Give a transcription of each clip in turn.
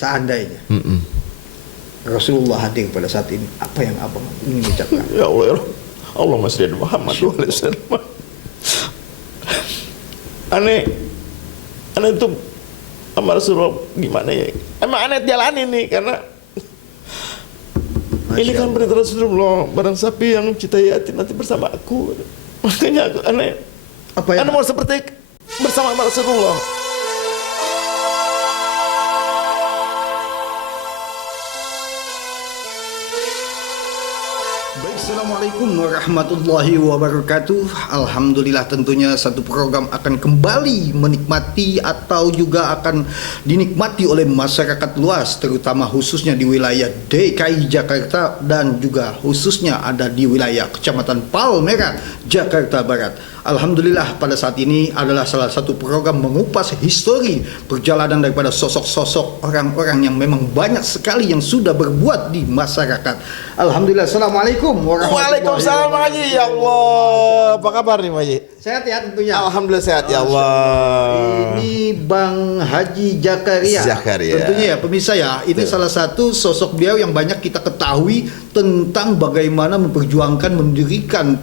Seandainya Rasulullah hadir pada saat ini, apa yang abang ingin ucapkan? Ya Allah, ya Allah Masya Muhammad SAW. Aneh itu sama Rasulullah gimana ya? Emang aneh jalan ini karena ini kan perintah Rasulullah, barang sapi yang mencintai yatim nanti bersama aku. Makanya aku aneh. Apa yang aneh mau seperti bersama Rasulullah. Baik, assalamualaikum warahmatullahi wabarakatuh. Alhamdulillah, tentunya satu program akan kembali menikmati atau juga akan dinikmati oleh masyarakat luas, terutama khususnya di wilayah DKI Jakarta dan juga khususnya ada di wilayah Kecamatan Palmerah, Jakarta Barat. Alhamdulillah, pada saat ini adalah salah satu program mengupas histori perjalanan daripada sosok-sosok orang-orang yang memang banyak sekali yang sudah berbuat di masyarakat. Alhamdulillah. Assalamualaikum warahmatullahi wabarakatuh. Waalaikumsalam Haji. Ya Allah, apa kabar nih Haji? Sehat ya tentunya. Alhamdulillah sehat ya Allah. Ini Bang Haji Jakaria. Tentunya ya pemirsa ya, ini salah satu sosok beliau yang banyak kita ketahui tentang bagaimana memperjuangkan mendirikan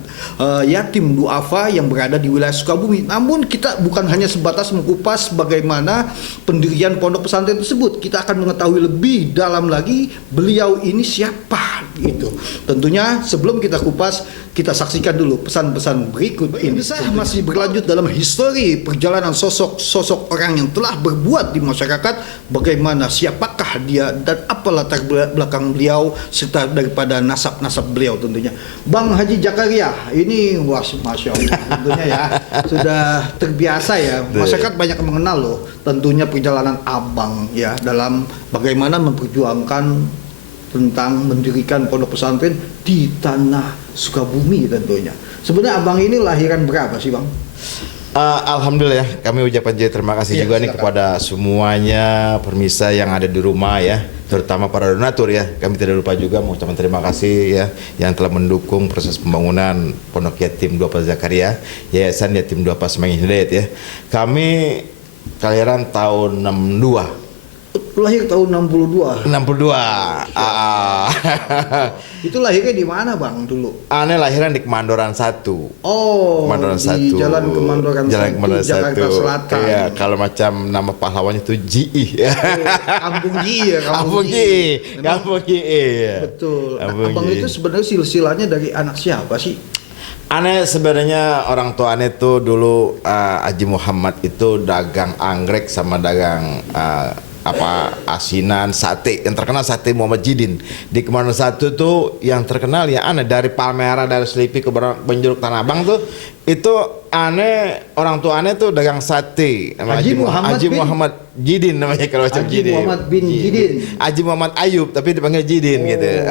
yatim duafa yang berada di wilayah Sukabumi. Namun kita bukan hanya sebatas mengupas bagaimana pendirian pondok pesantren tersebut. Kita akan mengetahui lebih dalam lagi beliau ini siapa gitu. Tentunya sebelum kita kupas, kita saksikan dulu pesan-pesan berikut ini. Masih berlanjut dalam histori perjalanan sosok-sosok orang yang telah berbuat di masyarakat, bagaimana siapakah dia dan apa latar belakang beliau serta daripada nasab-nasab beliau tentunya. Bang Haji Jakaria ini wah Masya Allah tentunya ya sudah terbiasa ya, masyarakat banyak mengenal loh tentunya perjalanan abang ya dalam bagaimana memperjuangkan tentang mendirikan pondok pesantren di tanah Sukabumi tentunya. Sebenarnya abang ini lahiran berapa sih bang? Alhamdulillah ya, kami ucapkan terima kasih juga nih kepada semuanya permisa yang ada di rumah ya, terutama para donatur ya. Kami tidak lupa juga mengucapkan terima kasih ya yang telah mendukung proses pembangunan Pondok Yatim Duafa Zakaria, Yayasan Yatim Duafa Semanggi Hidayat ya. Kami kelahiran tahun 62. Lahir tahun 62. 62. Itu lahirnya di mana bang dulu? Aneh lahiran di Kemandoran 1. Oh, Kemandoran di 1. Jalan Kemandoran 1, Jakarta Selatan. Iya, kalau macam nama pahlawannya itu Ji. Kampung Ji ya, Kampung Ji. Kampung Ji. Betul. Nah, abang itu sebenarnya silsilahnya dari anak siapa sih? Aneh sebenarnya orang tua aneh tuh dulu Haji Muhammad itu dagang anggrek sama dagang asinan sate, yang terkenal sate Muhammad Jidin di Kemandoran 1 tuh yang terkenal ya aneh dari Palmerah dari Selipi ke Benjeruk Tanah Abang tuh itu aneh orang tua aneh tuh dagang sate Haji Muhammad Jidin namanya kalau macam Jidin. Muhammad bin Jidin. Haji Muhammad Ayub tapi dipanggil Jidin gitu.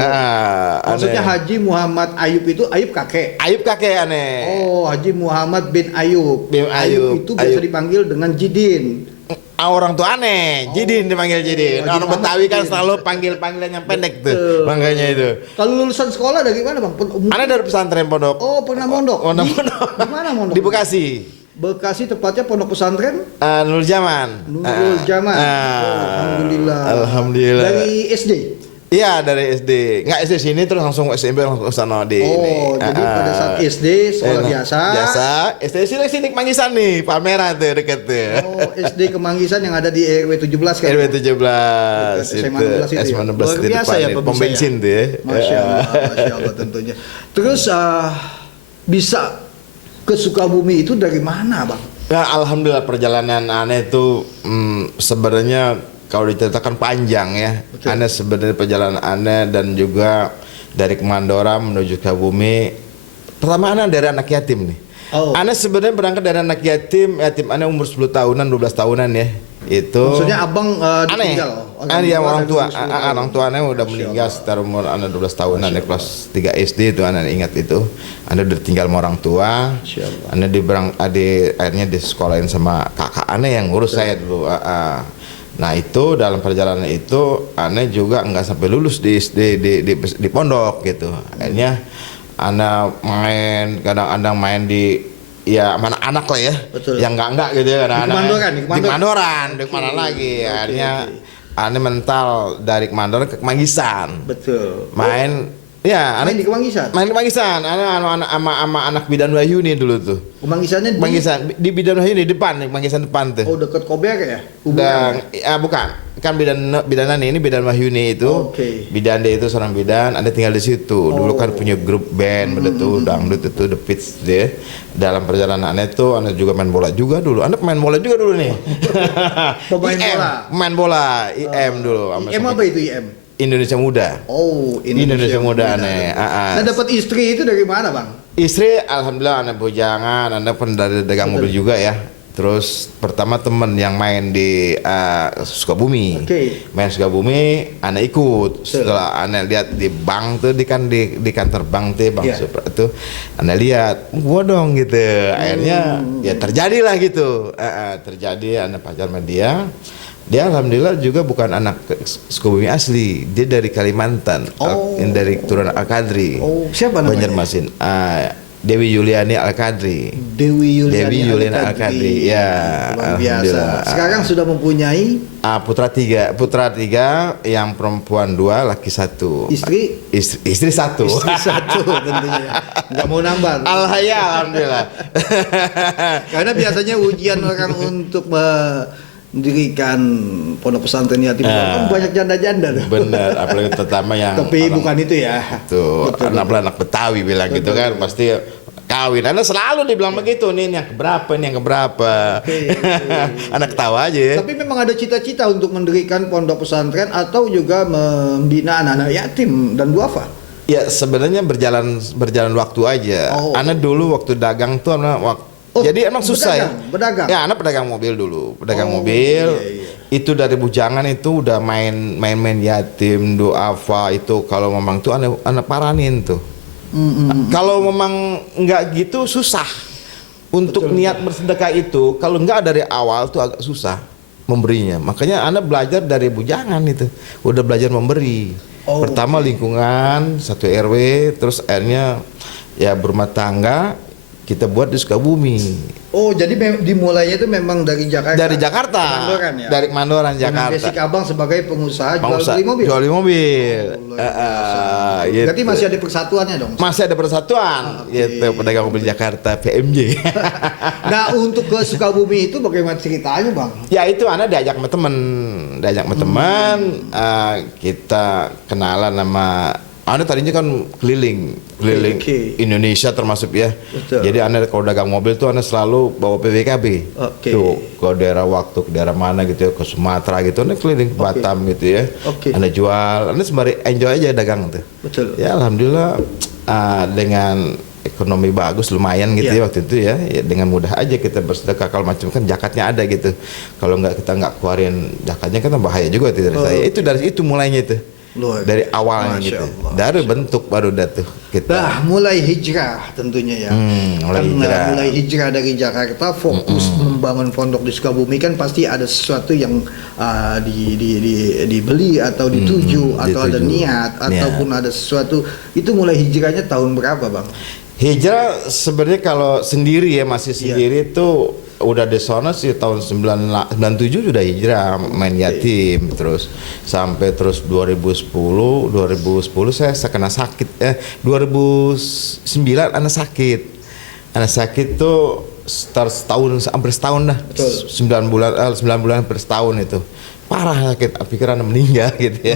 Maksudnya Haji Muhammad Ayub itu Ayub kakek. Ayub kakek aneh. Oh, Haji Muhammad bin Ayub. Ayub itu biasa dipanggil dengan Jidin. Orang tua aneh, Jidin dipanggil Jidin. Orang Betawi kan selalu panggil-panggilan yang pendek tuh, makanya itu. Kalau lulusan sekolah dari mana bang? Aneh dari pesantren pondok. Oh, pernah mondok. Di mana mondok? Di Bekasi. Bekasi tepatnya pondok pesantren? Nurul Zaman. Nurul Zaman. Alhamdulillah. Alhamdulillah. Dari SD. Iya dari SD, nggak SD sini terus langsung SMP langsung sana di ini. Jadi pada saat SD sekolah biasa. SD sini Manggisan nih, Palmerah tuh deket tuh. Oh, SD Kemanggisan yang ada di RW 17 kan? RW 17 itu. SMA 16 luar biasa ya pom bensin tuh ya. Masya Allah tentunya. Terus bisa ke Sukabumi itu dari mana bang? Ya alhamdulillah perjalanan aneh itu sebenarnya kalau diceritakan panjang ya. Betul. Aneh sebenarnya perjalanan aneh dan juga dari Kemandoran menuju ke bumi. Pertama aneh dari anak yatim nih. Aneh sebenarnya berangkat dari anak yatim aneh umur 10 tahunan, 12 tahunan ya. Itu maksudnya abang ditinggal? Aneh orang tua aneh udah meninggal sekitar umur aneh 12 tahunan ya, kelas 3 SD itu aneh ingat itu. Aneh udah tinggal sama orang tua. Aneh akhirnya disekolahin sama kakak aneh yang ngurus saya dulu. Nah itu dalam perjalanan itu aneh juga nggak sampai lulus di pondok gitu. Akhirnya anak main kadang-kadang main di ya mana anak lah ya. Betul. Yang enggak gitu ya kadang-kadang. Di Kemandoran, di mana lagi. Akhirnya Ane mental dari Mandor ke Manggisan. Betul. Main ya, Main di Kemanggisan. Main di Manggisan. Anak sama anak Bidan Wahyuni dulu tuh. Kemanggisannya di Manggisan di Bidan Wahyuni depan, Manggisan depan tuh. Oh, dekat Kober ya? Dan bukan. Kan bidanan ini Bidan Wahyuni itu. Oke. Bidan dia itu seorang bidan, ada tinggal di situ. Dulu kan punya grup band begitu, dangdut itu The Pitch dia. Dalam perjalanannya itu Anda juga main bola juga dulu. Anda pemain bola juga dulu nih. Pemain IM, bola. Main bola IM dulu. IM apa itu IM? Indonesia Muda. Oh, Indonesia Muda aneh. Nah, dapat istri itu dari mana, Bang? Istri alhamdulillah anak bujangan, anak pun dari dagang mobil juga ya. Terus pertama temen yang main di Sukabumi. Main Sukabumi, anak ikut. Setelah anak lihat di bank tuh di kantor bank tuh Bang Supra itu, anak lihat, gua dong gitu. Akhirnya ya terjadilah gitu. Terjadi anak pacar sama dia. Dia alhamdulillah juga bukan anak Sukabumi asli, dia dari Kalimantan, dari turunan Al-Kadri. Oh, siapa namanya? Banjarmasin. Dewi Yuliani Al-Kadri. Dewi Yuliani Al-Kadri. Ya, luar biasa. Sekarang sudah mempunyai putra tiga, yang perempuan 2, laki 1. Istri 1. Istri 1 tentunya. Nggak mau nambah. Alhamdulillah. Karena biasanya ujian orang untuk mendirikan pondok pesantren yatim kan banyak janda-janda. Bener, apalagi terutama yang tapi bukan itu ya. Tuh, anak Betawi bilang gitu kan, pasti kawin. Anda selalu dibilang begitu, nih yang keberapa. Anak ketawa aja ya. Tapi memang ada cita-cita untuk mendirikan pondok pesantren atau juga membina anak-anak yatim dan duafa. Ya sebenarnya berjalan waktu aja. Anak dulu waktu dagang tuh jadi emang susah berdagang. Ya, anak pedagang mobil dulu, mobil. Iya. Itu dari bujangan itu udah main yatim, duafa itu kalau memang tuh anak paranin tuh. Kalau memang nggak gitu susah untuk niat bersedekah itu. Kalau nggak dari awal tuh agak susah memberinya. Makanya anak belajar dari bujangan itu, udah belajar memberi. Pertama lingkungan satu RW, terus akhirnya ya berumah tangga. Kita buat di Sukabumi. Oh, jadi dimulainya itu memang dari Jakarta. Dari Jakarta. Mandoran, ya? Dari Mandoran, Jakarta. Basic Abang sebagai pengusaha jual beli mobil. Jual beli mobil. Gitu. Berarti masih ada persatuannya dong. Masih ada persatuan. Gitu, pedagang mobil Jakarta PMJ. Nah, untuk ke Sukabumi itu bagaimana ceritanya, Bang? Ya itu anak diajak sama teman. Kita kenalan sama Anda tadinya kan keliling Indonesia termasuk ya. Betul. Jadi Anda kalau dagang mobil tuh Anda selalu bawa PWKB. Tuh ke daerah ke daerah mana gitu ya, ke Sumatera gitu, Anda keliling ke Batam gitu ya. Anda jual, Anda sembari enjoy aja dagang tuh. Betul. Ya alhamdulillah dengan ekonomi bagus lumayan gitu ya waktu itu ya, dengan mudah aja kita bersedekah. Kalau macam kan zakatnya ada gitu. Kalau kita nggak keluarin zakatnya kan bahaya juga dari saya. Itu dari itu mulainya itu. Dari awalnya gitu. Dari bentuk baru tuh kita. Mulai hijrah tentunya ya. Mulai hijrah dari Jakarta, fokus membangun pondok di Sukabumi kan pasti ada sesuatu yang dibeli atau dituju atau ada niat ataupun ada sesuatu. Itu mulai hijrahnya tahun berapa, Bang? Hijrah sebenarnya kalau sendiri ya masih sendiri tuh udah di sana sih tahun 97 sudah hijrah main yatim terus sampai terus 2010 saya kena sakit 2009 anak sakit tuh hampir setahun dah. 9 bulan hampir setahun itu parah sakit, pikiran meninggal gitu ya.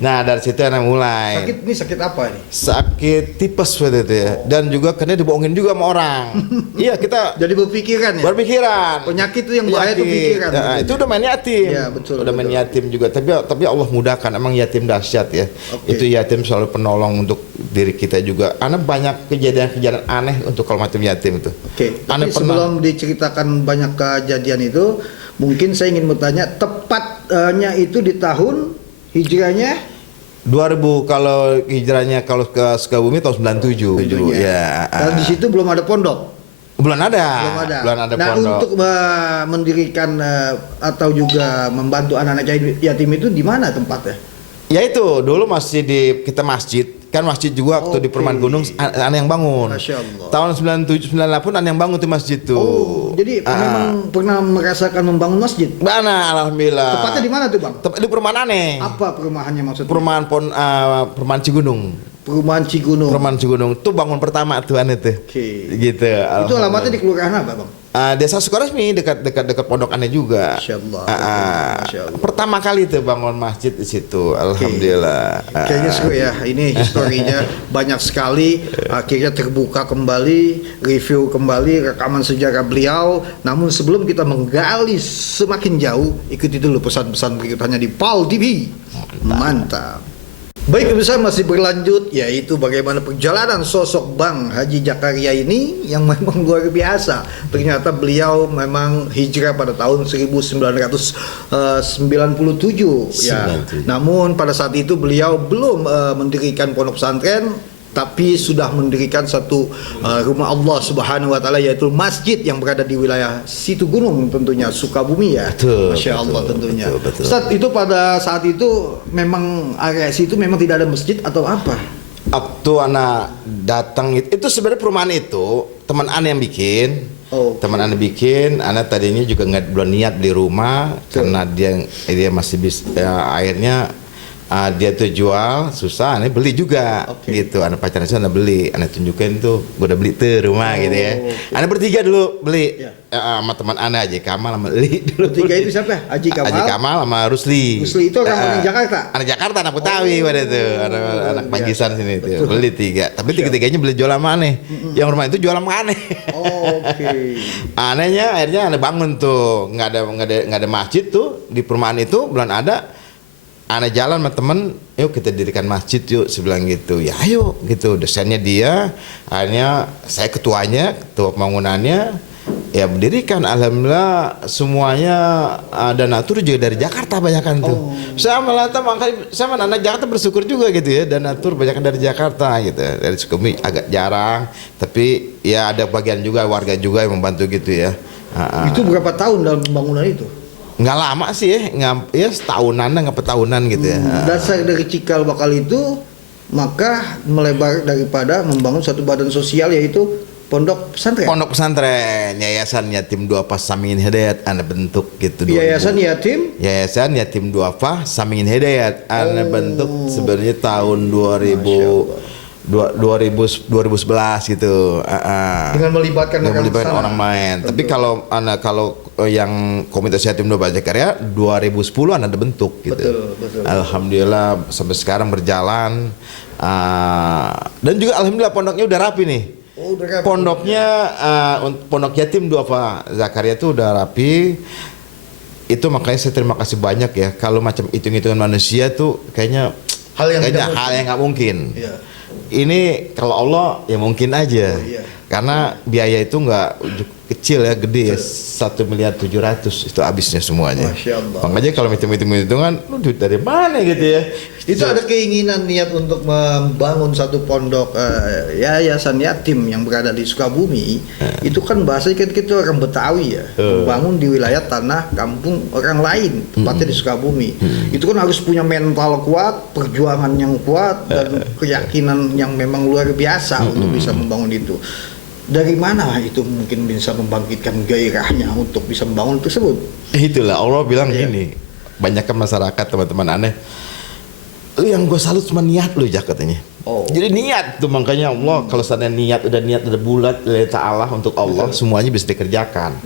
Nah dari situ anak mulai. Sakit apa ini? Sakit tipes waktu itu ya. Dan juga karena dibohongin juga sama orang. Iya kita. Jadi berpikiran ya. Penyakit itu yang bahaya itu pikiran. Nah, itu udah main yatim. Ya, betul, udah main yatim juga. Tapi Allah mudahkan. Emang yatim dahsyat ya. Itu yatim selalu penolong untuk diri kita juga. Anak banyak kejadian-kejadian aneh untuk kalau macam yatim itu. Tapi sebelum diceritakan banyak kejadian itu, mungkin saya ingin bertanya tepatnya itu di tahun hijrahnya 2000 kalau hijrahnya kalau ke Sukabumi tahun 97 ya. Dan di situ belum ada pondok. Belum ada nah, pondok. Untuk mendirikan atau juga membantu anak-anak yatim itu di mana tempatnya? Ya itu dulu masih di kita masjid kan masjid juga waktu di Perumahan Gunung ana yang bangun. Masya Allah. Tahun 97 98 ana yang bangun tuh masjid tuh. Jadi memang pernah merasakan membangun masjid. Bana, alhamdulillah. Tepatnya di mana tuh, Bang? Di perumahan aneh. Apa perumahannya maksudnya? Perumahan Cigunung. Perumahan Cigunung. Perumahan Cigunung tuh bangun pertama tuh aneh tuh. Gitu. Itu alamatnya di kelurahan apa, Bang? Desa Sukaresmi dekat pondok aneh juga. Masya Allah. Masya Allah. Pertama kali tuh bangun masjid di situ. Alhamdulillah. Kayaknya seru ya. Ini historinya banyak sekali. Akhirnya terbuka kembali, review kembali rekaman sejarah beliau. Namun sebelum kita menggali semakin jauh, ikuti dulu pesan-pesan berikutnya di PAL TV. Mantap. Baik pemirsa, masih berlanjut, yaitu bagaimana perjalanan sosok Bang Haji Jakaria ini yang memang luar biasa. Ternyata beliau memang hijrah pada tahun 1997 ya. Namun pada saat itu beliau belum mendirikan pondok pesantren, tapi sudah mendirikan satu rumah Allah Subhanahu wa taala, yaitu masjid yang berada di wilayah Situ Gunung, tentunya Sukabumi ya. Masya Allah tentunya. Ustaz, itu pada saat itu memang area situ memang tidak ada masjid atau apa? Waktu anak datang itu sebenarnya perumahan itu teman anak yang bikin. Teman anak bikin, anak tadinya juga nggak belum niat beli rumah karena dia masih akhirnya dia tuh jual susah, aneh beli juga gitu. Anak pacarnya sana beli, anak tunjukin tuh, gue udah beli tuh rumah gitu ya. Anak bertiga dulu beli sama teman anak Haji Kamal sama Li dulu. Bertiga itu siapa? Haji Kamal sama Rusli. Rusli itu orang Jakarta. Anak Jakarta, anak Betawi pada tuh, anak Panggisan sini tuh. Beli tiga, tapi tiga-tiganya beli jual sama aneh. Yang rumah itu jual sama aneh. Anehnya akhirnya aneh bangun tuh, nggak ada masjid tuh di perumahan itu, belum ada. Ana jalan sama temen, yuk kita dirikan masjid yuk, sebilang gitu. Ya ayo gitu, desainnya dia, akhirnya saya ketua bangunannya, ya berdirikan. Alhamdulillah semuanya donatur juga dari Jakarta banyakan tuh. Saya malah makanya sama anak Jakarta bersyukur juga gitu ya, donatur banyakan dari Jakarta gitu. Dari Sukabumi agak jarang, tapi ya ada bagian juga warga juga yang membantu gitu ya. Itu berapa tahun dalam pembangunan itu? Nggak lama sih ya setahunan nggak petahunan gitu ya. Dasar dari cikal bakal itu maka melebar daripada membangun satu badan sosial, yaitu pondok pesantren. Pondok pesantren, Yayasan Yatim Duafa Samingin Hidayat anda bentuk gitu. Yayasan Yatim Duafa Samingin Hidayat anda bentuk sebenarnya tahun 2011 gitu. Dengan melibatkan orang main. Tapi kalau yang Komunitas Yatim Duafa Jakaria 2010 ada bentuk gitu. Betul. Alhamdulillah sampai sekarang berjalan. Dan juga alhamdulillah pondoknya udah rapi nih. Pondoknya Pondok Yatim Duafa Zakaria itu udah rapi. Itu makanya saya terima kasih banyak ya. Kalau macam hitung-hitungan manusia tuh kayaknya hal yang nggak mungkin. Iya. Ini kalau Allah ya mungkin aja. Karena biaya itu nggak kecil ya, gede ya, 1.700.000.000 itu habisnya semuanya. Masya Allah. Makanya kalau hitung-hitungan, lu duit dari mana gitu ya? Itu ada keinginan niat untuk membangun satu pondok yayasan yatim yang berada di Sukabumi. Itu kan bahasanya kita orang Betawi ya, membangun di wilayah tanah kampung orang lain, tepatnya di Sukabumi. Itu kan harus punya mental kuat, perjuangan yang kuat, dan keyakinan yang memang luar biasa untuk bisa membangun itu. Dari mana itu mungkin bisa membangkitkan gairahnya untuk bisa membangun tersebut? Itulah Allah bilang gini, banyakkan masyarakat teman-teman aneh, yang gue salut cuma niat lu ya katanya. Jadi niat tuh, makanya Allah kalau sana niat udah bulat lillahi ta'ala untuk Allah, semuanya bisa dikerjakan.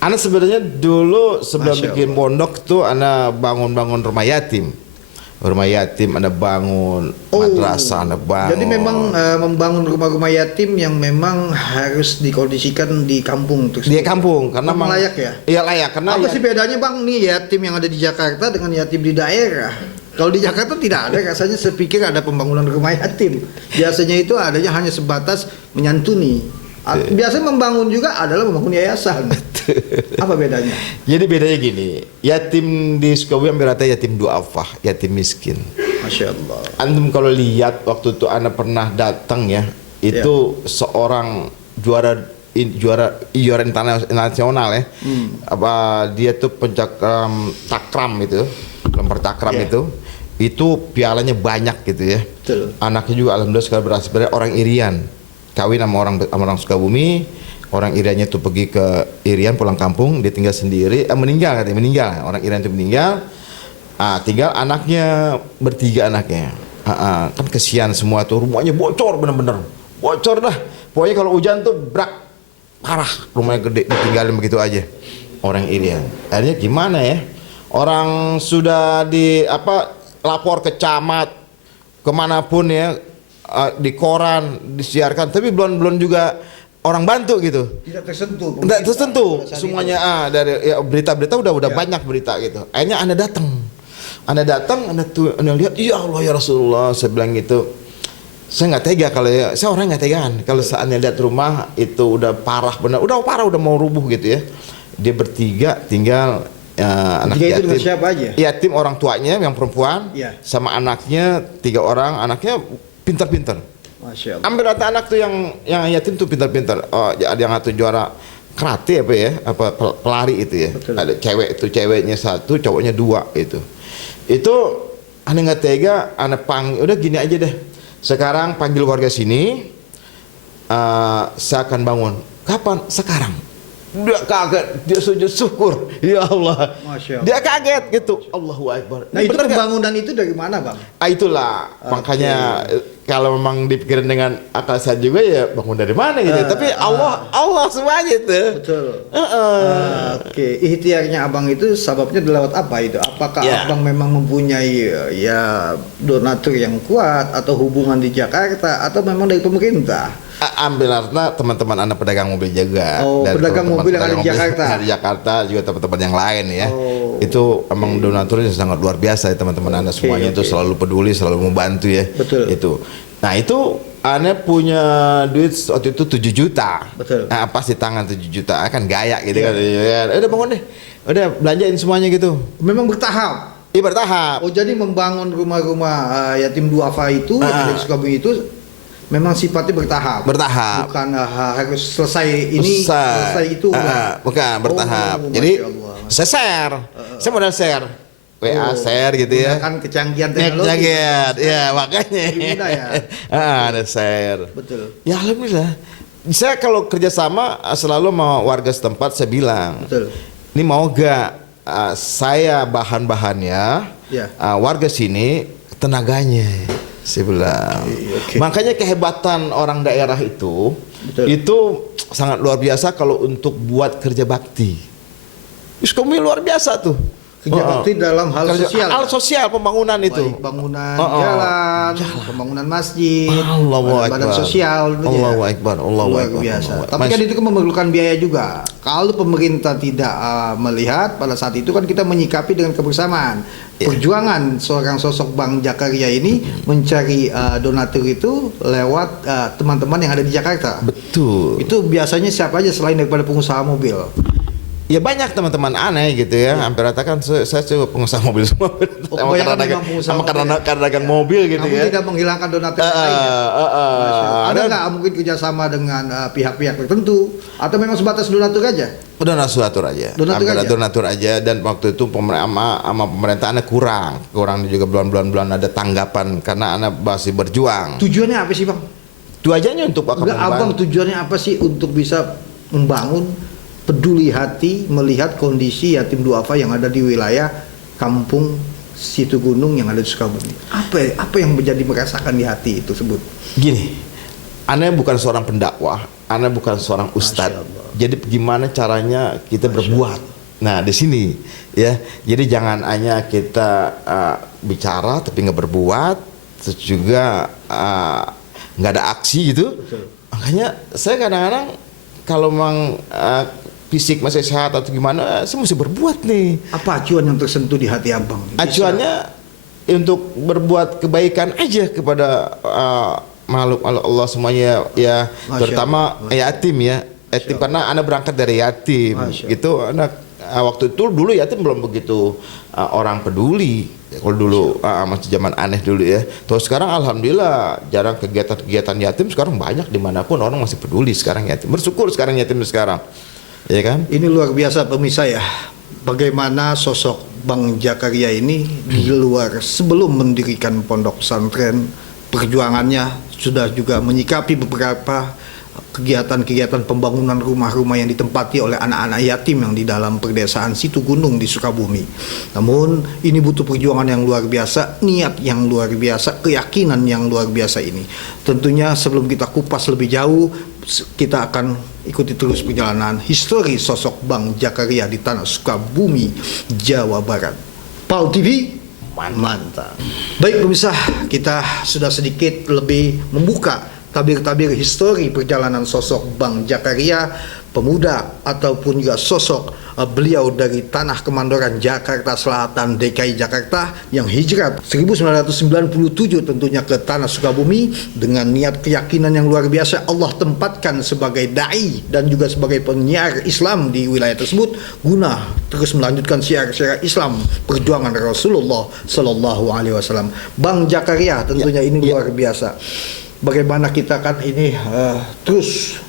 Ana sebenarnya dulu sebelum bikin pondok tuh ana bangun rumah yatim. Rumah yatim ada bangun, madrasah ada bangun. Jadi memang membangun rumah-rumah yatim yang memang harus dikondisikan di kampung tersebut. Di kampung karena memang layak ya. Iya layak karena apa sih bedanya Bang nih yatim yang ada di Jakarta dengan yatim di daerah? Kalau di Jakarta tidak ada, rasanya saya pikir ada pembangunan rumah yatim. Biasanya itu adanya hanya sebatas menyantuni. Biasanya membangun juga adalah membangun yayasan. Apa bedanya? Jadi bedanya gini, yatim di Sukabumi hampir rata yatim duafa, yatim miskin. Masya Allah. Antum kalau lihat waktu itu Anda pernah datang ya, itu seorang juara internasional ya. Apa dia tuh pencakram takram itu, lempar takram itu itu pialanya banyak gitu ya. Betul. Anaknya juga alhamdulillah sekarang berhasil orang Irian, kawin sama orang Sukabumi. Orang Iriannya itu pergi ke Irian pulang kampung, dia tinggal sendiri, meninggal katanya, meninggal. Orang Irian itu meninggal. Tinggal anaknya bertiga anaknya. Kan kesian semua tuh, rumahnya bocor bener-bener, bocor dah. Pokoknya kalau hujan tuh brak parah, rumahnya gede ditinggalin begitu aja. Orang Irian. Akhirnya gimana ya? Orang sudah lapor ke camat, kemanapun ya, di koran disiarkan, tapi belum juga orang bantu gitu. Tidak tersentuh. Tidak tersentuh semuanya. Dari ya, berita-berita udah banyak berita gitu. Akhirnya Anda datang, Anda lihat, ya Allah ya Rasulullah, saya bilang gitu. Saya nggak tega kalau saya orang nggak tegaan kalau saatnya lihat rumah itu udah parah benar, udah mau rubuh gitu ya. Dia bertiga tinggal. Anak Tiga itu yatim. dengan siapa aja? Yatim orang tuanya yang perempuan, Ya. sama anaknya 3 orang, anaknya pintar-pintar. Masya Allah. Hampir rata anak tuh yang yatim tuh pintar-pintar. Ada yang satu juara karate pelari itu ya. Betul. Ada ceweknya 1, cowoknya 2 itu. Itu aneh nggak tega, aneh udah gini aja deh. Sekarang panggil warga sini, saya akan bangun. Kapan? Sekarang. Dia kaget, dia sujud syukur. Ya Allah. Masya Allah. Dia kaget gitu. Allahu Akbar. Nah, itu bener nggak? pembangunan itu dari mana, Bang? Itulah makanya kalau memang dipikirin dengan akal sehat juga ya bangun dari mana gitu. Tapi Allah semuanya itu. Betul. Oke, ikhtiarnya Abang itu sebabnya lewat apa itu? Apakah Abang memang mempunyai ya donatur yang kuat atau hubungan di Jakarta atau memang dari pemerintah? Ambil artinya teman-teman anak pedagang mobil juga. Dan pedagang mobil yang ada di Jakarta. Yang ada di Jakarta juga teman-teman yang lain ya. Itu emang donaturnya sangat luar biasa ya teman-teman anak semuanya itu selalu peduli, selalu membantu ya. Betul. Itu. Nah itu Ane punya duit waktu itu 7 juta. Betul. Pas di tangan 7 juta kan gaya gitu kan. Udah bangun deh. Udah belanjain semuanya gitu. Memang bertahap. Iya bertahap. Oh, jadi membangun rumah-rumah yatim duafa itu yang di Sukabumi itu memang sifatnya bertahap. Bertahap. Bukan harus selesai ini, selesai itu. Bukan bertahap. Jadi saya share. Saya modal share. WA share gitu ya. Kan kecanggihan teknologi. Kecanggihan. Ya, makanya. Mudah ya. Ada share. Betul. Ya alhamdulillah. Saya kalau kerjasama selalu sama warga setempat saya bilang. Betul. Ini mau gak saya bahan-bahannya, warga sini tenaganya. Saya bilang. Okay. Makanya kehebatan orang daerah itu, itu sangat luar biasa kalau untuk buat kerja bakti. Kami luar biasa tuh. Kerja bakti dalam hal sosial. Hal sosial pembangunan itu. Baik bangunan jalan, pembangunan masjid, badan sosial. Allahu Akbar. Luar biasa. Tapi kan itu kan memerlukan biaya juga. Kalau pemerintah tidak melihat pada saat itu kan kita menyikapi dengan kebersamaan. Perjuangan seorang sosok Bang Jakaria ini mencari donatur itu lewat teman-teman yang ada di Jakarta. Betul. Itu biasanya siapa aja selain daripada pengusaha mobil? Ya banyak teman-teman aneh gitu ya. Hampir rata kan saya coba pengusaha mobil semua. Sama karena dagang mobil gitu ya. Kamu tidak menghilangkan donatur ada nggak mungkin kerjasama dengan pihak-pihak tertentu atau memang sebatas donatur aja? Donatur aja. Donatur aja. Dan waktu itu sama pemerintah anak kurang juga belum ada tanggapan karena anak masih berjuang. Tujuannya apa sih, Bang? Tujuannya untuk Abang tujuannya apa sih untuk bisa membangun peduli hati melihat kondisi yatim duafa yang ada di wilayah kampung Situ Gunung yang ada di Sukabumi? Apa yang menjadi merasakan di hati itu sebut? Gini, Anda bukan seorang pendakwah, Anda bukan seorang ustadz. Jadi gimana caranya kita berbuat? Nah di sini ya. Jadi jangan hanya kita bicara tapi nggak berbuat, terus juga nggak ada aksi gitu. Betul. Makanya saya kadang-kadang kalau memang fisik masih sehat atau gimana, saya mesti berbuat nih. Apa acuan yang tersentuh di hati Abang? Acuannya untuk berbuat kebaikan aja kepada makhluk Allah semuanya ya, terutama yatim ya. Yatim karena anak berangkat dari yatim gitu. Anak waktu itu dulu yatim belum begitu orang peduli. Kalau dulu masih zaman aneh dulu ya. Terus sekarang alhamdulillah jarang kegiatan yatim, sekarang banyak dimanapun orang masih peduli sekarang yatim. Bersyukur sekarang yatim sekarang. Ya kan? Ini luar biasa pemirsa ya. Bagaimana sosok Bang Jakaria ini di luar sebelum mendirikan pondok pesantren, perjuangannya sudah juga menyikapi beberapa kegiatan-kegiatan pembangunan rumah-rumah yang ditempati oleh anak-anak yatim yang di dalam perdesaan Situ Gunung di Sukabumi. Namun ini butuh perjuangan yang luar biasa, niat yang luar biasa, keyakinan yang luar biasa ini. Tentunya sebelum kita kupas lebih jauh, kita akan ikuti terus perjalanan histori sosok Bang Jakaria di tanah Sukabumi, Jawa Barat. PAL TV mantap. Baik pemirsa, kita sudah sedikit lebih membuka tabir-tabir histori perjalanan sosok Bang Jakaria, pemuda ataupun juga sosok beliau dari tanah Kemandoran, Jakarta Selatan, DKI Jakarta, yang hijrah 1997 tentunya ke tanah Sukabumi dengan niat keyakinan yang luar biasa. Allah tempatkan sebagai dai dan juga sebagai penyiar Islam di wilayah tersebut guna terus melanjutkan syiar-syiar Islam perjuangan Rasulullah Sallallahu Alaihi Wasallam. Bang Jakaria tentunya ini luar biasa. Bagaimana kita kan ini terus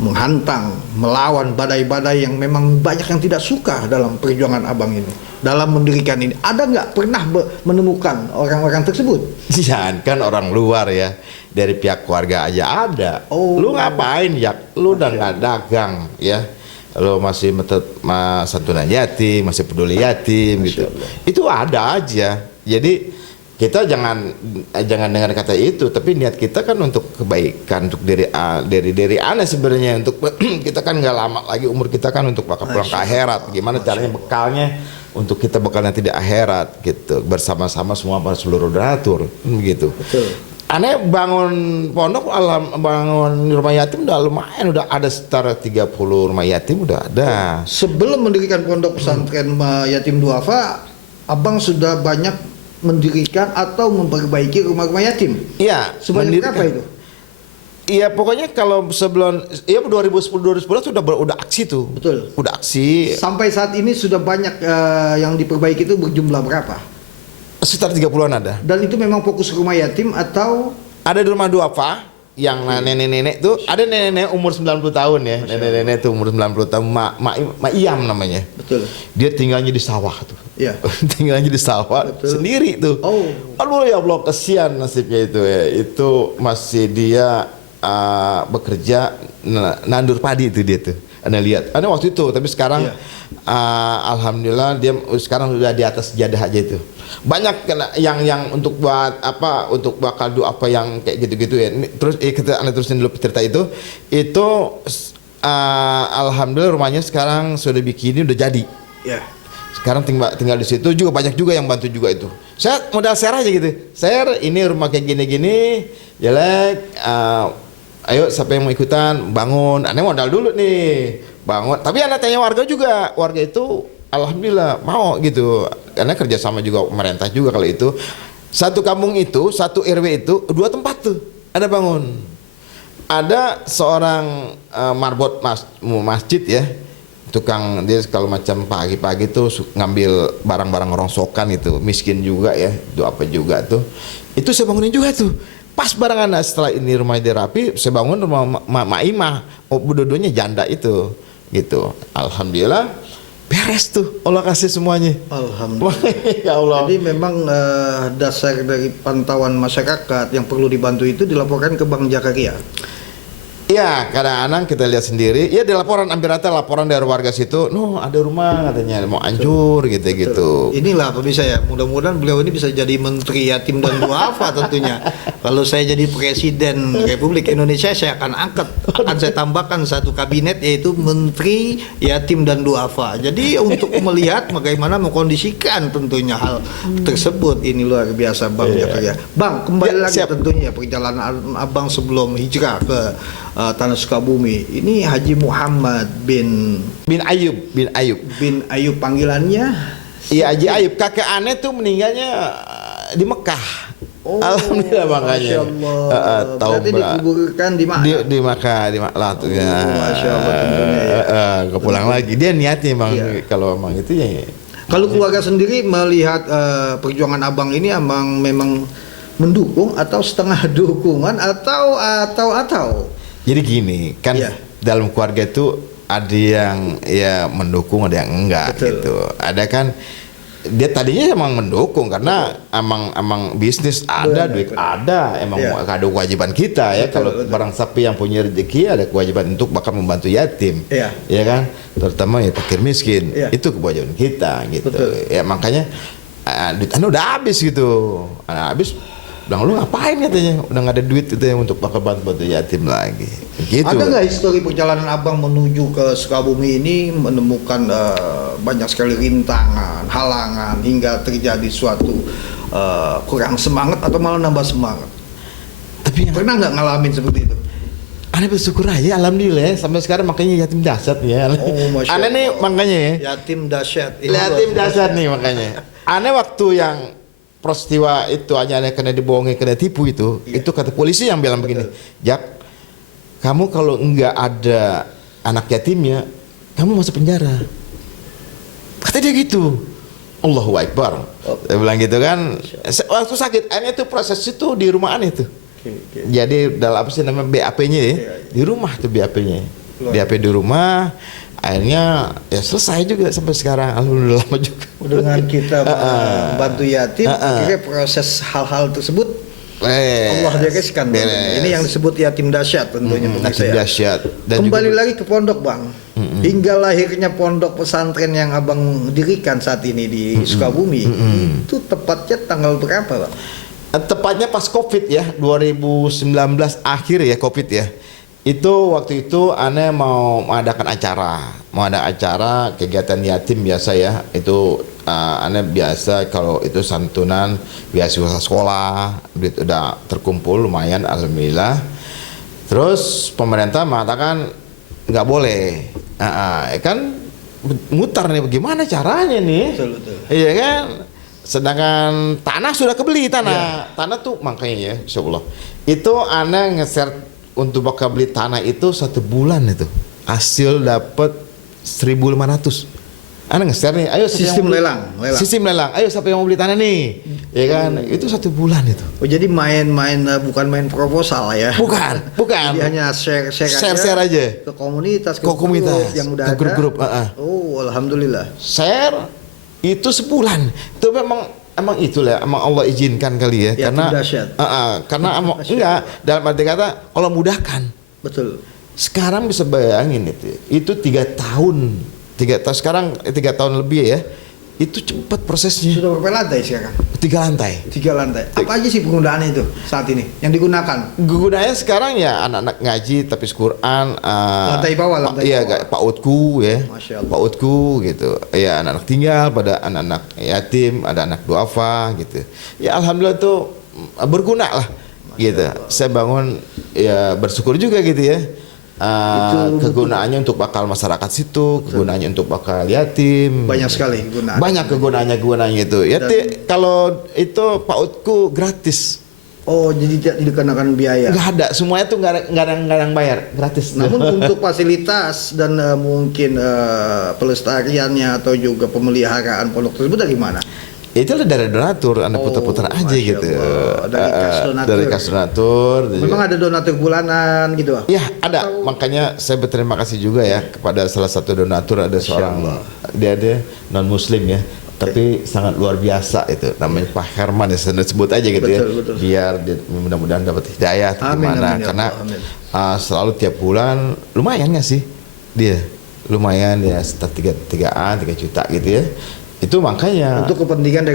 menghantang, melawan badai-badai yang memang banyak yang tidak suka dalam perjuangan abang ini, dalam mendirikan ini. Ada nggak pernah menemukan orang-orang tersebut? Jangan kan orang luar ya, dari pihak keluarga aja ada. Oh. Lu ngapain ya? Lu udah nggak dagang ya? Lu masih santunan yatim, masih peduli yatim gitu. Itu ada aja. Jadi kita jangan dengar kata itu, tapi niat kita kan untuk kebaikan, untuk dari aneh sebenarnya, untuk kita kan nggak lama lagi umur kita kan untuk bakal pulang ke akhirat. Gimana caranya bekalnya untuk kita bakal nanti di akhirat gitu, bersama-sama semua para seluruh donatur gitu. Betul. Aneh bangun pondok, bangun rumah yatim udah lumayan, udah ada sekitar 30 rumah yatim udah ada. Sebelum mendirikan pondok pesantren yatim duafa, abang sudah banyak mendirikan atau memperbaiki rumah-rumah yatim. Iya. Sebanyak berapa itu? Iya, pokoknya kalau sebelum 2010 udah aksi tuh. Betul. Udah aksi. Sampai saat ini sudah banyak yang diperbaiki itu berjumlah berapa? Sekitar 30-an ada. Dan itu memang fokus rumah yatim atau ada di rumah duafa yang nenek-nenek tuh, ada nenek-nenek umur 90 tahun ya. Nenek-nenek tuh umur 90 tahun, Mak Iyam namanya. Betul. Dia tinggalnya di sawah tuh. Iya. Tinggalnya di sawah. Betul. Sendiri tuh. Oh. Aduh ya Allah, kesian nasibnya itu ya. Itu masih dia bekerja nandur padi itu dia tuh. Anda lihat. Ada waktu itu, tapi sekarang alhamdulillah dia sekarang sudah di atas jadah aja itu. Banyak yang untuk buat apa, untuk bakal doa apa yang kayak gitu-gitu ya. Terus kita Anda terusin dulu cerita itu alhamdulillah rumahnya sekarang sudah bikin, udah jadi. Ya. Sekarang tinggal di situ juga, banyak juga yang bantu juga itu. Saya modal share aja gitu. Share ini rumah kayak gini-gini, jelek. Ayo siapa yang mau ikutan bangun. Aneh modal dulu nih, bangun. Tapi anak tanya warga juga. Warga itu alhamdulillah mau gitu. Karena kerjasama juga pemerintah juga kalau itu. Satu kampung itu, satu RW itu, 2 tempat tuh ada bangun. Ada seorang marbot masjid ya. Tukang dia kalau macam pagi-pagi tuh ngambil barang-barang rongsokan itu, miskin juga ya, itu apa juga tuh. Itu saya bangunin juga tuh. Pas barengan setelah ini rumahnya dirapi, saya bangun rumah Mak Imah. Oh, dua-duanya janda itu, gitu. Alhamdulillah beres tuh, Allah kasih semuanya. Alhamdulillah. Ya Allah. Jadi memang dasar dari pantauan masyarakat yang perlu dibantu itu dilaporkan ke Bang Jakaria. Ya, kadang-kadang kita lihat sendiri, ya di laporan hampir rata laporan dari warga situ, ada rumah katanya mau hancur gitu-gitu. Inilah pemirsa ya, mudah-mudahan beliau ini bisa jadi Menteri Yatim dan Duafa tentunya. Kalau saya jadi Presiden Republik Indonesia, saya akan saya tambahkan satu kabinet yaitu Menteri Yatim dan Duafa. Jadi untuk melihat bagaimana mengkondisikan tentunya hal tersebut, ini luar biasa Bang Jakaria. Bang, kembali lagi tentunya perjalanan abang sebelum hijrah ke tanah Sukabumi. Ini Haji Muhammad bin Ayub panggilannya. Iya, Haji Ayub. Kakek aneh tuh meninggalnya di Mekah. Oh, alhamdulillah makanya. Berarti dikuburkan di mana? Di Mekah, di Makkah tuh ya. Masya Allah tentunya ya. Kepulang lagi. Dia niatnya emang kalau emang itu ya. Kalau keluarga sendiri melihat perjuangan abang ini memang mendukung atau setengah dukungan atau jadi gini kan, dalam keluarga itu ada yang ya mendukung, ada yang enggak. Betul. Gitu. Ada kan dia tadinya emang mendukung karena emang bisnis ada, duit ada, emang ada kewajiban kita ya. Kalau barang sapi yang punya rezeki ada kewajiban untuk bakal membantu yatim, ya kan, terutama ya fakir miskin, itu kewajiban kita gitu. Ya makanya duit anda udah habis gitu, habis. Bilang lu ngapain katanya, udah nggak ada duit itu ya untuk bakal bantu yatim lagi. Gitu. Ada nggak histori perjalanan abang menuju ke Sukabumi ini menemukan banyak sekali rintangan, halangan hingga terjadi suatu kurang semangat atau malah nambah semangat? Tapi pernah nggak ngalamin seperti itu? Aneh bersyukur aja, alhamdulillah sampai sekarang makanya yatim dahsyat ya. Aneh nih makanya ya. Yatim dahsyat. Yatim dahsyat nih makanya. Aneh waktu yang peristiwa itu hanya kena dibohongi, kena tipu itu kata polisi yang bilang begini, Jak, kamu kalau enggak ada anak yatimnya, kamu masuk penjara. Kata dia gitu. Allahu Akbar. Dia bilang gitu kan. Waktu sakit, akhirnya itu proses itu di rumah aneh tuh. Jadi dalam apa sih namanya BAP-nya ya, di rumah tuh BAP-nya. BAP di memang akhirnya ya selesai juga sampai sekarang, alhamdulillah lama juga. Dengan kita membantu yatim, akhirnya proses hal-hal tersebut Allah bereskan. Ini yang disebut yatim dahsyat tentunya. Yatim dahsyat. Kembali lagi ke pondok bang, hingga lahirnya pondok pesantren yang abang dirikan saat ini di Sukabumi, itu tepatnya tanggal berapa bang? Tepatnya pas COVID ya, 2019 akhir ya COVID ya. Itu waktu itu aneh mau ada acara kegiatan yatim biasa ya. Itu aneh biasa kalau itu santunan beasiswa sekolah, duit udah terkumpul lumayan alhamdulillah. Terus pemerintah mengatakan nggak boleh, kan mutar nih, bagaimana caranya nih? Betul. Iya kan. Sedangkan tanah sudah kebeli tanah tuh makanya ya, insyaallah. Itu aneh nge-share untuk bakal beli tanah itu 1 bulan itu hasil dapat 1.500. Anda nge-share nih, ayo sistem lelang. Sistem lelang. Ayo siapa yang mau beli tanah nih? Ya kan? Itu 1 bulan itu. Oh, jadi bukan main proposal ya. Bukan. Jadi hanya share aja ke komunitas, komunitas yang udah ke grup-grup. Oh, alhamdulillah. Share itu sebulan. Itu emang itulah, emang Allah izinkan kali ya, karena enggak dalam arti kata Allah mudahkan. Betul. Sekarang bisa bayangin itu 3 tahun sekarang 3 tahun lebih ya, itu cepat prosesnya. Sudah berapa lantai sekarang? 3 lantai. 3 lantai. Apa aja sih penggunaannya itu saat ini yang digunakan? Gunanya sekarang ya anak-anak ngaji tapi Quran. Lantai bawah. Iya, PAUDku ya. PAUDku gitu. Ya anak-anak tinggal pada anak-anak yatim, ada anak duafa gitu. Ya alhamdulillah itu berguna lah gitu. Saya bangun ya bersyukur juga gitu ya. Kegunaannya untuk bakal masyarakat situ, kegunaannya untuk bakal yatim. Banyak sekali kegunaan. Banyak kegunaannya itu. Ya kalau itu PAUDku gratis. Oh, jadi tidak dikenakan biaya. Nggak ada, semuanya tuh nggak ada yang bayar, gratis. Namun untuk fasilitas dan mungkin pelestariannya atau juga pemeliharaan pondok tersebut dari mana? Itu dari donatur, Anda putar-putar aja gitu. Dari kas donatur. Memang ada donatur bulanan gitu? Ya ada, makanya saya berterima kasih juga ya kepada salah satu donatur, ada seorang dia non muslim ya, tapi sangat luar biasa itu, namanya Pak Herman ya, saya sebut aja gitu. Betul. Biar dia mudah-mudahan dapat hidayah gimana, karena selalu tiap bulan lumayan nggak sih dia, lumayan ya, sekitar 3 juta gitu ya. Itu makanya untuk kepentingan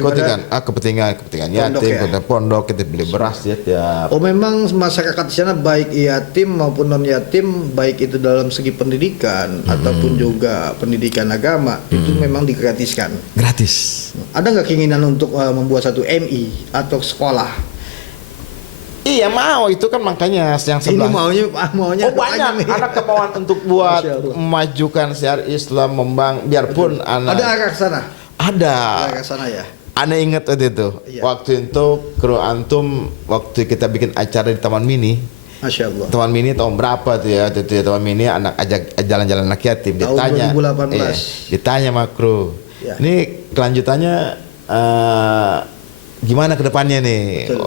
yatim, pondok kita beli beras ya tiap. Oh, memang masyarakat di sana baik yatim maupun non yatim, baik itu dalam segi pendidikan ataupun juga pendidikan agama, itu memang digratiskan. Gratis. Ada nggak keinginan untuk membuat satu MI atau sekolah? Iya mau, itu kan makanya yang sebelah. Ini maunya banyak anak kemauan untuk buat memajukan syiar Islam, biarpun anak. Ada arah sana. Ada. Ke sana ya. Anda ingat waktu itu? Iya. Waktu itu kru antum waktu kita bikin acara di Taman Mini. Masya Allah. Taman Mini tahun berapa tuh ya? Taman Mini anak ajak jalan-jalan anak yatim. Ditanya. Tahun 2018. Ditanya sama kru. Ya. Ini kelanjutannya gimana ke depannya nih?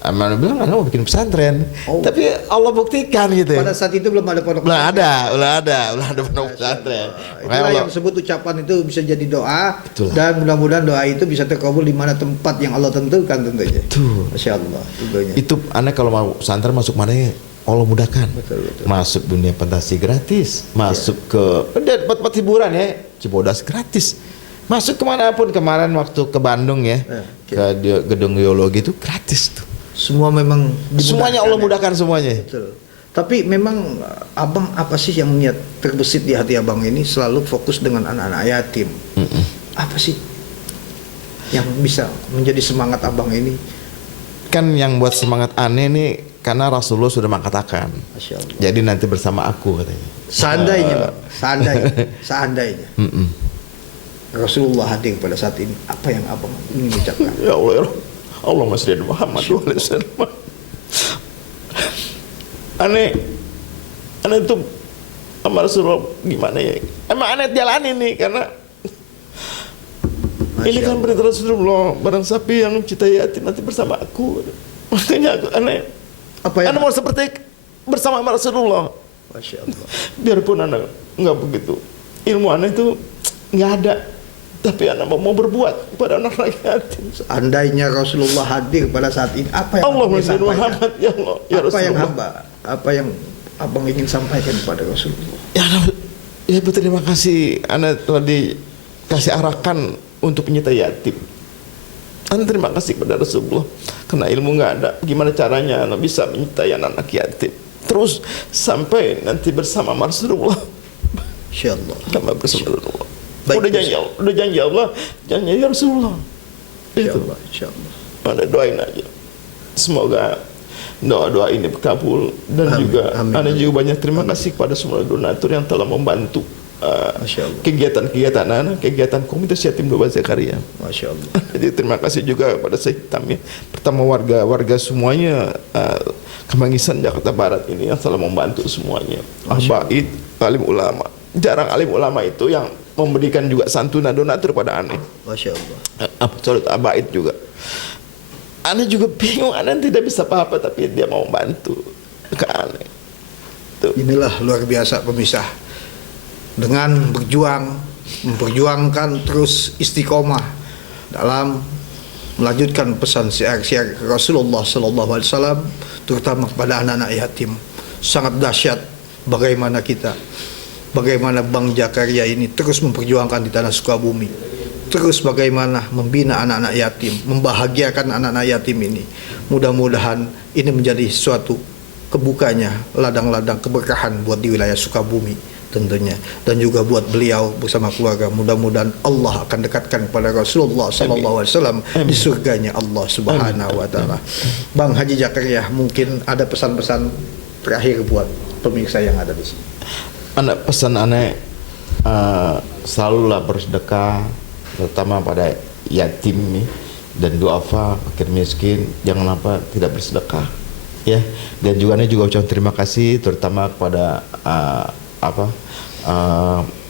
Anak bilang anak mau bikin pesantren, tapi Allah buktikan gitu. Pada saat itu belum ada pondok pesantren. Belum ada pondok pesantren. Itulah yang disebut ucapan itu bisa jadi doa. Itulah. Dan mudah-mudahan doa itu bisa terkabul di mana tempat yang Allah tentukan tentunya. Masya Allah. Tentunya. Itu anak kalau mau pesantren masuk mana ya? Allah mudahkan. Betul. Masuk dunia fantasi gratis, masuk ke tempat hiburan ya, Cibodas gratis. Masuk kemanapun, kemarin waktu ke Bandung ya, ke gedung geologi itu gratis tuh. Semua memang semuanya Allah mudahkan semuanya. Betul. Tapi memang abang apa sih yang niat terbesit di hati abang ini selalu fokus dengan anak-anak yatim? Apa sih yang bisa menjadi semangat abang ini? Kan yang buat semangat aneh nih karena Rasulullah sudah mengatakan. Jadi nanti bersama aku katanya. Seandainya, Bang, seandainya. Rasulullah hadir pada saat ini, apa yang abang ingin ucapkan? Ya Allah, Allahumma shalli ala Muhammad wa ala sallam. Aneh itu sama Rasulullah gimana ya? Emang aneh jalanin nih karena ini kan perintah Rasulullah, barang sapi yang cinta yatim nanti bersama aku. Makanya aku aneh. Apa yang Anda mau seperti bersama Rasulullah. Masya Allah. Biarpun Anda nggak begitu, ilmu Anda itu nggak ada. Tapi anak mau berbuat kepada anak yatim. Andainya Rasulullah hadir pada saat ini, apa yang Allahumma shalli Muhammad ya Allah ya Rasulullah. Apa yang abang ingin sampaikan kepada Rasulullah? Ya berterima kasih anak telah dikasih arahkan untuk penyita yatim. Anak terima kasih kepada Rasulullah karena ilmu nggak ada. Gimana caranya anak bisa menyintai anak yatim? Terus sampai nanti bersama Rasulullah. Insyaallah. Kami bersama Rasulullah. Udah janji Allah, janji ya Rasulullah. Insyaallah. Anda doain aja. Semoga doa-doa ini berkabul dan Anda juga banyak terima kasih kepada semua donatur yang telah membantu kegiatan komunitas yatim Doba Zakaria. Masya Allah. Jadi terima kasih juga kepada Syekh Hitam ya. Pertama warga semuanya Kemangisan Jakarta Barat ini yang telah membantu semuanya. Bait, alim ulama. Jarang alim ulama itu yang memberikan juga santunan donatur pada aneh. Masya Allah. Absolut Abait juga. Aneh juga bingung, aneh tidak bisa apa-apa tapi dia mau bantu ke aneh. Tuh. Inilah luar biasa pemisah. Dengan memperjuangkan terus istiqomah dalam melanjutkan pesan syiar Rasulullah Sallallahu Alaihi Wasallam, terutama kepada anak-anak yatim. Sangat dahsyat bagaimana Bang Jakaria ini terus memperjuangkan di tanah Sukabumi, terus bagaimana membina anak-anak yatim, membahagiakan anak-anak yatim ini. Mudah-mudahan ini menjadi suatu kebukanya ladang-ladang keberkahan buat di wilayah Sukabumi tentunya, dan juga buat beliau bersama keluarga. Mudah-mudahan Allah akan dekatkan kepada Rasulullah Sallallahu Alaihi Wasallam di surganya Allah Subhanahu Wa Taala. Bang Haji Jakaria, mungkin ada pesan-pesan terakhir buat pemirsa yang ada di sini. Anak pesan aneh selalulah bersedekah, terutama pada yatim nih, dan duafa fakir miskin, jangan apa tidak bersedekah ya. Dan juga aneh juga ucapkan terima kasih terutama kepada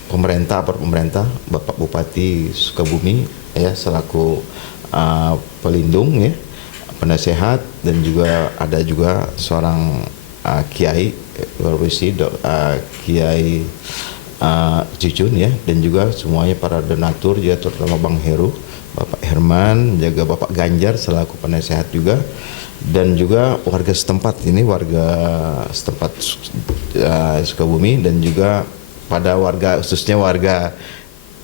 pemerintah Bapak Bupati Sukabumi ya, selaku pelindung ya, penasehat, dan juga ada juga seorang kiai Kiai Jujun ya, dan juga semuanya para donatur juga, terutama Bang Heru, Bapak Herman, jaga Bapak Ganjar selaku penasehat juga, dan juga warga setempat ini, warga setempat Sukabumi, dan juga pada warga, khususnya warga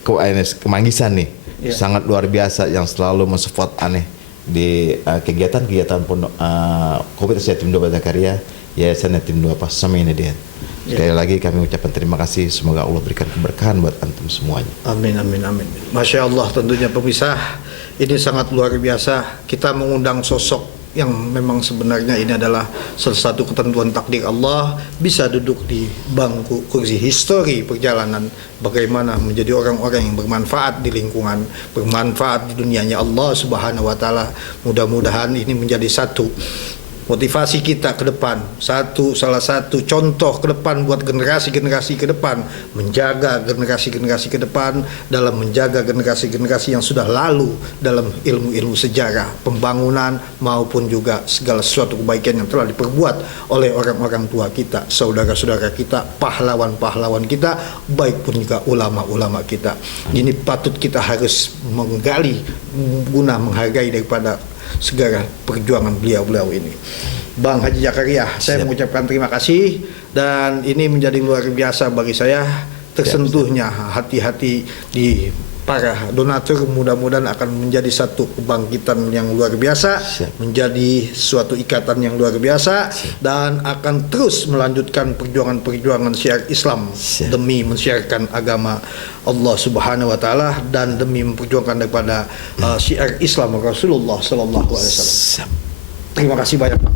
Kemanggisan nih, sangat luar biasa yang selalu mensupport aneh di kegiatan-kegiatan komunitas yatim Doba Zakaria, Yayasan Yatim Duafa sama ini dia. Sekali lagi kami ucapkan terima kasih, semoga Allah berikan keberkahan buat antum semuanya. Amin amin amin. Masya Allah, tentunya pemisah ini sangat luar biasa. Kita mengundang sosok yang memang sebenarnya ini adalah salah satu ketentuan takdir Allah, bisa duduk di bangku kursi histori perjalanan bagaimana menjadi orang-orang yang bermanfaat di lingkungan, bermanfaat di dunianya Allah Subhanahu Wa Taala. Mudah-mudahan ini menjadi satu motivasi kita ke depan, salah satu contoh ke depan buat generasi-generasi ke depan, menjaga generasi-generasi ke depan dalam menjaga generasi-generasi yang sudah lalu dalam ilmu-ilmu sejarah, pembangunan maupun juga segala sesuatu kebaikan yang telah diperbuat oleh orang-orang tua kita, saudara-saudara kita, pahlawan-pahlawan kita, baik pun juga ulama-ulama kita. Ini patut kita harus menggali guna menghargai daripada segala perjuangan beliau-beliau ini. Bang Haji Zakaria, saya mengucapkan terima kasih, dan ini menjadi luar biasa bagi saya, tersentuhnya hati-hati di para donatur. Mudah-mudahan akan menjadi satu kebangkitan yang luar biasa, menjadi suatu ikatan yang luar biasa, dan akan terus melanjutkan perjuangan-perjuangan syiar Islam demi mensiarkan agama Allah Subhanahu wa taala dan demi memperjuangkan daripada syiar Islam Rasulullah sallallahu alaihi wasallam. Terima kasih banyak Pak.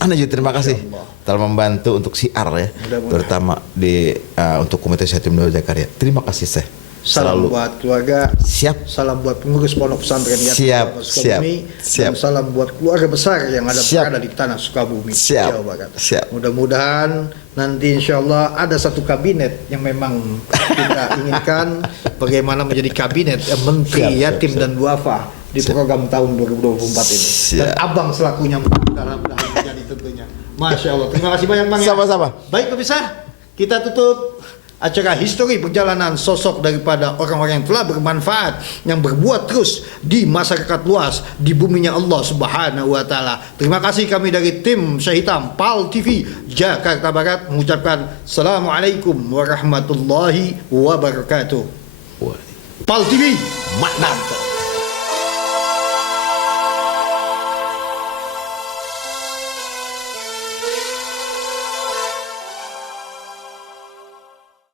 Anda juga terima kasih telah membantu untuk syiar ya, terutama di untuk Komite Yatim Duafa Zakaria. Terima kasih Syekh. Salam buat keluarga. Siap. Salam buat pengurus Pondok Pesantren Yatim Siap. Sukabumi. Dan salam buat keluarga besar yang berada di tanah Sukabumi, Jawa Barat. Mudah-mudahan nanti insya Allah ada satu kabinet yang memang kita inginkan bagaimana menjadi kabinet Menteri Yatim dan Duafa di program tahun 2024 ini. Dan abang selakunya mudah-mudahan menjadi tentunya. Masya Allah. Terima kasih banyak Bang. Sama-sama. Baik pemirsa, kita tutup acara histori perjalanan sosok daripada orang-orang yang telah bermanfaat, yang berbuat terus di masyarakat luas, di buminya Allah Subhanahu wa taala. Terima kasih kami dari tim Syekh Hitam PAL TV Jakarta Barat mengucapkan Assalamualaikum warahmatullahi wabarakatuh. PAL TV, mantap.